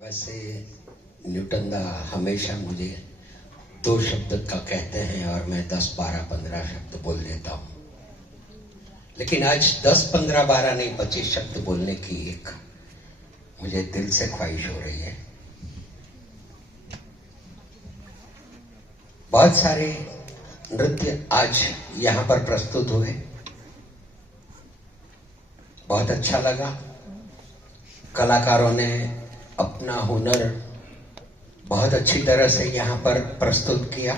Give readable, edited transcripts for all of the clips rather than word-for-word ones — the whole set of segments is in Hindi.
वैसे न्यूटन दा हमेशा मुझे 2 शब्द का कहते हैं और मैं 10, 12, 15 शब्द बोल देता हूं, लेकिन आज 10, 15, 12 नहीं 25 शब्द बोलने की एक मुझे दिल से ख्वाहिश हो रही है। बहुत सारे नृत्य आज यहां पर प्रस्तुत हुए, बहुत अच्छा लगा। कलाकारों ने अपना हुनर बहुत अच्छी तरह से यहां पर प्रस्तुत किया।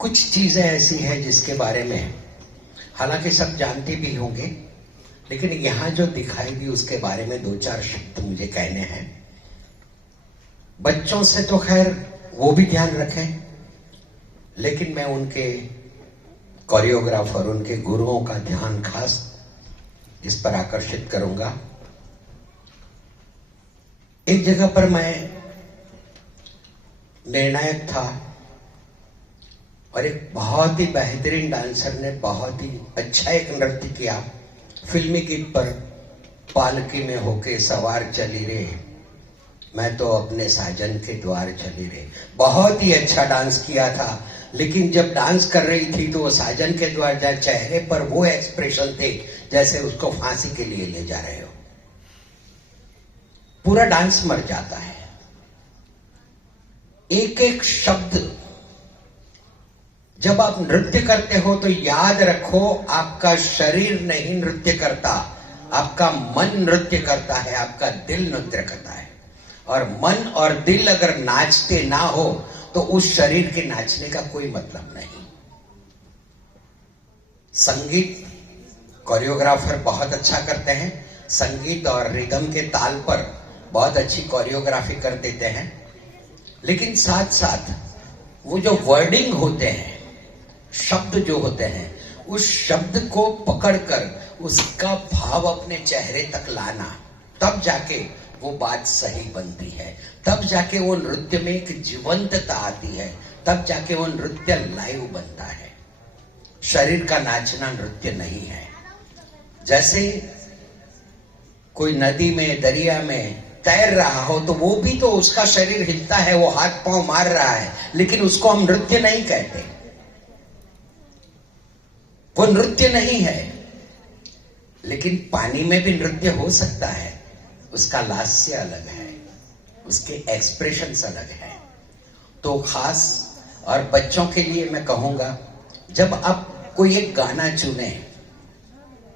कुछ चीजें ऐसी हैं जिसके बारे में हालांकि सब जानते भी होंगे, लेकिन यहां जो दिखाई दी उसके बारे में 2-4 शब्द मुझे कहने हैं। बच्चों से तो खैर वो भी ध्यान रखें, लेकिन मैं उनके कोरियोग्राफर, उनके गुरुओं का ध्यान खास इस पर आकर्षित करूंगा। एक जगह पर मैं निर्णायक था और एक बहुत ही बेहतरीन डांसर ने बहुत ही अच्छा एक नृत्य किया। फिल्मी गीत पर पालकी में होके सवार चली रे, मैं तो अपने साजन के द्वार चली रे। बहुत ही अच्छा डांस किया था, लेकिन जब डांस कर रही थी तो वो साजन के द्वार जा चेहरे पर वो एक्सप्रेशन थे जैसे उसको फांसी के लिए ले जा रहे हो। पूरा डांस मर जाता है। एक एक शब्द जब आप नृत्य करते हो तो याद रखो, आपका शरीर नहीं नृत्य करता, आपका मन नृत्य करता है, आपका दिल नृत्य करता है। और मन और दिल अगर नाचते ना हो तो उस शरीर के नाचने का कोई मतलब नहीं। संगीत कोरियोग्राफर बहुत अच्छा करते हैं, संगीत और रिदम के ताल पर बहुत अच्छी कोरियोग्राफी कर देते हैं, लेकिन साथ साथ वो जो वर्डिंग होते हैं, शब्द जो होते हैं, उस शब्द को पकड़कर उसका भाव अपने चेहरे तक लाना, तब जाके वो बात सही बनती है, तब जाके वो नृत्य में एक जीवंतता आती है, तब जाके वो नृत्य लाइव बनता है। शरीर का नाचना नृत्य नहीं है। जैसे कोई नदी में, दरिया में तैर रहा हो तो वो भी तो उसका शरीर हिलता है, वो हाथ पांव मार रहा है, लेकिन उसको हम नृत्य नहीं कहते, वो नृत्य नहीं है। लेकिन पानी में भी नृत्य हो सकता है, उसका लास्य अलग है, उसके एक्सप्रेशंस अलग है। तो खास और बच्चों के लिए मैं कहूंगा, जब आप कोई एक गाना चुने,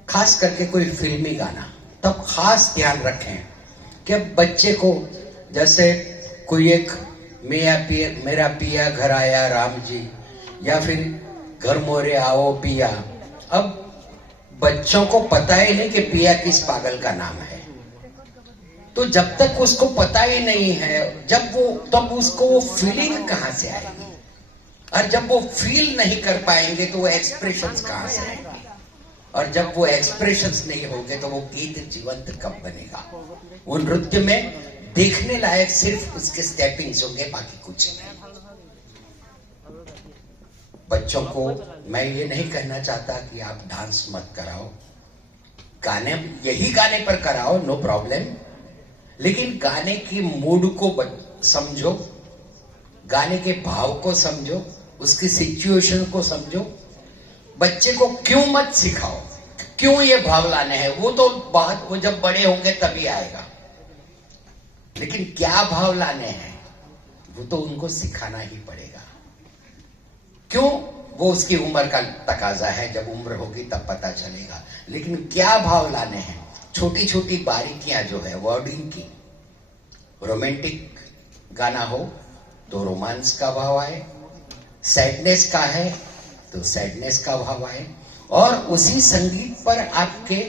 खास करके कोई फिल्मी गाना, तब खास ध्यान रखें कि बच्चे को, जैसे कोई एक मेरा पिया घर आया राम जी, या फिर घर मोरे आओ पिया। अब बच्चों को पता ही नहीं कि पिया किस पागल का नाम है, तो जब तक उसको पता ही नहीं है, तब उसको वो फीलिंग कहां से आएगी, और जब वो फील नहीं कर पाएंगे तो वो एक्सप्रेशंस कहां से आएंगे, और जब वो एक्सप्रेशंस नहीं होंगे तो वो गीत जीवंत कब बनेगा। वो नृत्य में देखने लायक सिर्फ उसके स्टेपिंग्स होंगे, बाकी कुछ नहीं। बच्चों को मैं ये नहीं कहना चाहता कि आप डांस मत कराओ, गाने यही गाने पर कराओ, नो प्रॉब्लम, लेकिन गाने की मूड को समझो, गाने के भाव को समझो, उसकी सिचुएशन को समझो। बच्चे को क्यों मत सिखाओ, क्यों ये भाव लाने हैं, वो तो बात वो जब बड़े होंगे तभी आएगा, लेकिन क्या भाव लाने हैं वो तो उनको सिखाना ही पड़ेगा। क्यों, वो उसकी उम्र का तकाजा है, जब उम्र होगी तब पता चलेगा। लेकिन क्या भाव लाने हैं, छोटी छोटी बारीकियां जो है वर्डिंग की। रोमांटिक गाना हो तो रोमांस का भाव आए, सैडनेस का है तो सैडनेस का भाव आए, और उसी संगीत पर आपके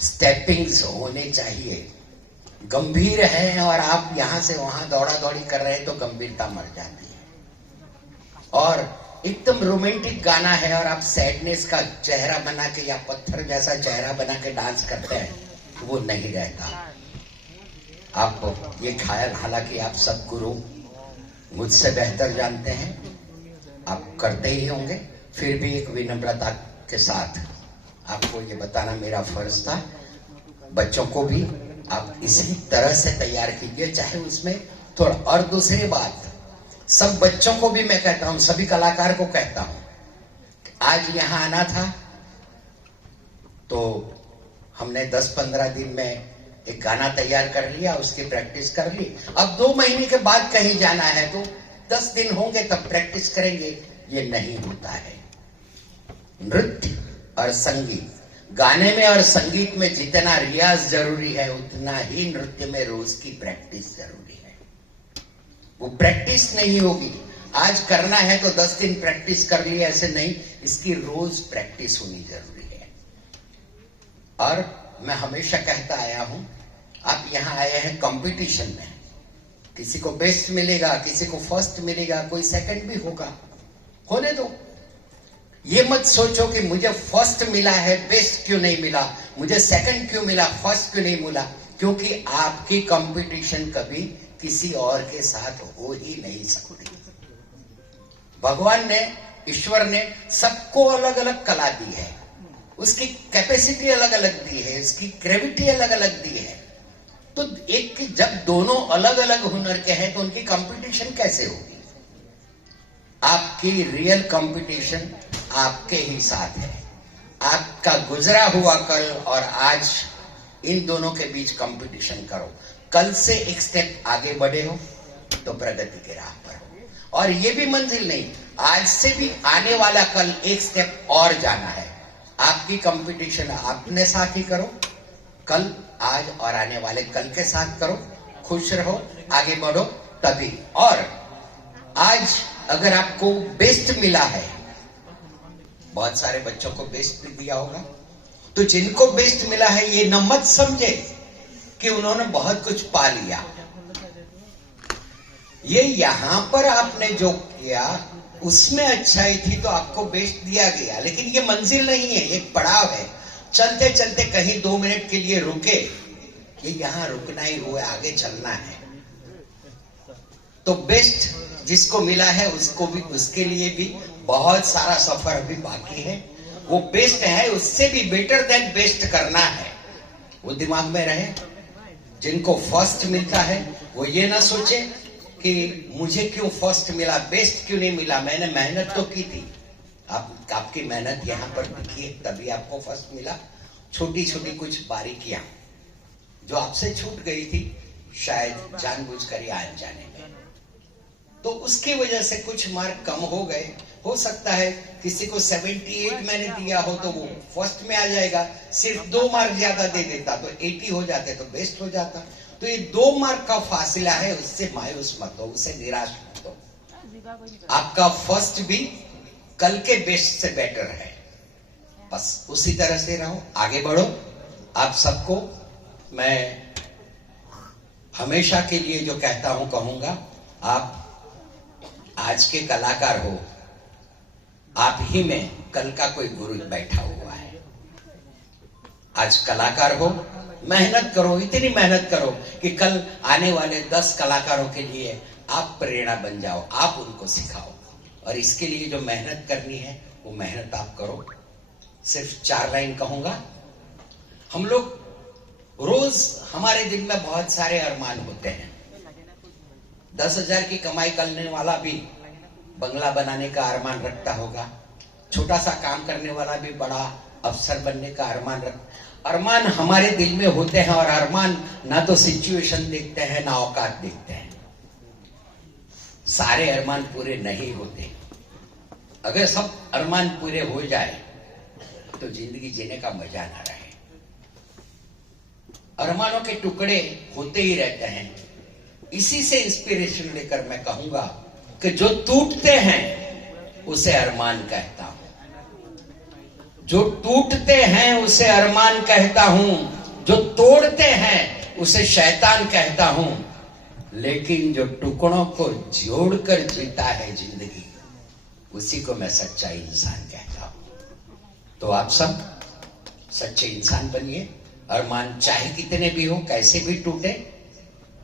स्टेपिंग्स होने चाहिए। गंभीर है और आप यहां से वहां दौड़ा दौड़ी कर रहे हैं तो गंभीरता मर जाती है। और एकदम रोमांटिक गाना है और आप सैडनेस का चेहरा बना के या पत्थर जैसा चेहरा बना के डांस करते हैं तो वो नहीं रहता। आप ये ख्याल, हालांकि आप सब गुरु मुझसे बेहतर जानते हैं, आप करते ही होंगे, फिर भी एक विनम्रता के साथ आपको ये बताना मेरा फर्ज था, बच्चों को भी आप इसी तरह से तैयार कीजिए, चाहे उसमें थोड़ा। और दूसरी बात, सब बच्चों को भी मैं कहता हूं, सभी कलाकार को कहता हूं, आज यहां आना था तो हमने 10-15 दिन में एक गाना तैयार कर लिया, उसकी प्रैक्टिस कर ली। अब 2 महीने के बाद कहीं जाना है तो 10 दिन होंगे तब प्रैक्टिस करेंगे, ये नहीं होता है। नृत्य और संगीत, गाने में और संगीत में जितना रियाज जरूरी है उतना ही नृत्य में रोज की प्रैक्टिस जरूरी है। वो प्रैक्टिस नहीं होगी, आज करना है तो 10 दिन प्रैक्टिस कर लिया, ऐसे नहीं, इसकी रोज प्रैक्टिस होनी जरूरी है। और मैं हमेशा कहता आया हूं, आप यहां आए हैं कंपटीशन में, किसी को बेस्ट मिलेगा, किसी को फर्स्ट मिलेगा, कोई सेकंड भी होगा, होने दो। ये मत सोचो कि मुझे फर्स्ट मिला है, बेस्ट क्यों नहीं मिला, मुझे सेकंड क्यों मिला, फर्स्ट क्यों नहीं मिला, क्योंकि आपकी कंपटीशन कभी किसी और के साथ हो ही नहीं सकती। भगवान ने, ईश्वर ने सबको अलग अलग कला दी है, उसकी कैपेसिटी अलग अलग दी है, उसकी ग्रेविटी अलग अलग दी है। तो एक जब दोनों अलग अलग हुनर के हैं तो उनकी कंपटीशन कैसे होगी? आपकी रियल कंपटीशन आपके ही साथ है। आपका गुजरा हुआ कल और आज, इन दोनों के बीच कंपटीशन करो। कल से एक स्टेप आगे बढ़े हो तो प्रगति के राह पर हो। और ये भी मंजिल नहीं, आज से भी आने वाला कल एक स्टेप और जाना है। आपकी कंपटीशन अपने साथ ही करो, कल, आज और आने वाले कल के साथ करो, खुश रहो, आगे बढ़ो तभी। और आज अगर आपको बेस्ट मिला है, बहुत सारे बच्चों को बेस्ट भी दिया होगा, तो जिनको बेस्ट मिला है ये न मत समझे कि उन्होंने बहुत कुछ पा लिया। ये यहां पर आपने जो किया उसमें अच्छाई थी तो आपको बेस्ट दिया गया, लेकिन ये मंजिल नहीं है, एक पड़ाव है। चलते चलते कहीं 2 मिनट के लिए रुके, ये यहां रुकना ही हुआ, आगे चलना है। तो बेस्ट जिसको मिला है उसको भी, उसके लिए भी बहुत सारा सफर अभी बाकी है। वो बेस्ट है, उससे भी बेटर देन बेस्ट करना है, वो दिमाग में रहे। जिनको फर्स्ट मिलता है वो ये ना सोचे कि मुझे क्यों फर्स्ट मिला, बेस्ट क्यों नहीं मिला, मैंने मेहनत तो की थी। आपकी मेहनत यहां पर दिखी है, तभी आपको फर्स्ट मिला। छोटी छोटी कुछ बारीकियां जो आपसे छूट गई थी, शायद जानबूझकर या अनजाने में, तो उसकी वजह से कुछ मार्क कम हो गए। हो सकता है किसी को 78 मैंने दिया हो तो वो फर्स्ट में आ जाएगा, सिर्फ 2 मार्क ज्यादा दे देता तो 80 हो जाते तो बेस्ट हो जाता। तो ये 2 मार्क का फासला है, उससे मायूस मत हो, उससे निराश मत हो। आपका फर्स्ट भी कल के बेस्ट से बेटर है, बस उसी तरह से रहो, आगे बढ़ो। आप सबको मैं हमेशा के लिए जो कहता हूं कहूंगा, आप आज के कलाकार हो, आप ही में कल का कोई गुरु बैठा हुआ है। आज कलाकार हो, मेहनत करो, इतनी मेहनत करो कि कल आने वाले 10 कलाकारों के लिए आप प्रेरणा बन जाओ, आप उनको सिखाओ। और इसके लिए जो मेहनत करनी है वो मेहनत आप करो। सिर्फ 4 लाइन कहूंगा। हम लोग रोज, हमारे दिल में बहुत सारे अरमान होते हैं। 10,000 की कमाई करने वाला भी बंगला बनाने का अरमान रखता होगा, छोटा सा काम करने वाला भी बड़ा अफसर बनने का अरमान हमारे दिल में होते हैं। और अरमान ना तो सिचुएशन देखते हैं ना औकात देखते हैं। सारे अरमान पूरे नहीं होते। अगर सब अरमान पूरे हो जाए तो जिंदगी जीने का मजा ना रहे। अरमानों के टुकड़े होते ही रहते हैं। इसी से इंस्पिरेशन लेकर मैं कहूंगा कि जो टूटते हैं उसे अरमान कहता हूं, जो टूटते हैं उसे अरमान कहता हूं, जो तोड़ते हैं उसे शैतान कहता हूं, लेकिन जो टुकड़ों को जोड़कर जीता है जिंदगी, उसी को मैं सच्चा इंसान कहता हूं। तो आप सब सच्चे इंसान बनिए। अरमान चाहे कितने भी हो, कैसे भी टूटे,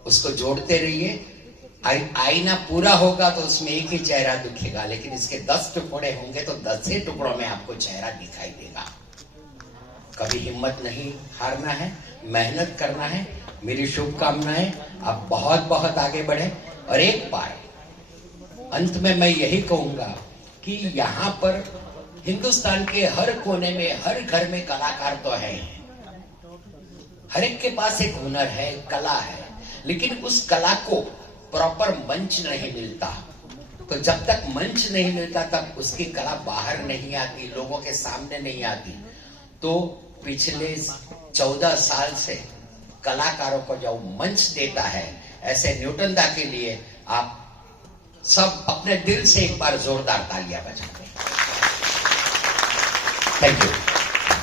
उसको जोड़ते रहिए। आईना पूरा होगा तो उसमें एक ही चेहरा दिखेगा, लेकिन इसके 10 टुकड़े होंगे तो 10 ही टुकड़ों में आपको चेहरा दिखाई देगा। कभी हिम्मत नहीं हारना है, मेहनत करना है। मेरी शुभकामनाएं, आप बहुत बहुत आगे बढ़े। और एक बार अंत में मैं यही कहूंगा कि यहाँ पर हिंदुस्तान के हर कोने में, हर घर में कलाकार तो है, हर एक के पास एक हुनर है, कला है, लेकिन उस कला को प्रॉपर मंच नहीं मिलता। तो जब तक मंच नहीं मिलता तब उसकी कला बाहर नहीं आती, लोगों के सामने नहीं आती। तो पिछले 14 साल से कलाकारों को जो मंच देता है, ऐसे न्यूटन दा के लिए आप सब अपने दिल से एक बार जोरदार तालियां बजा दें। Thank you.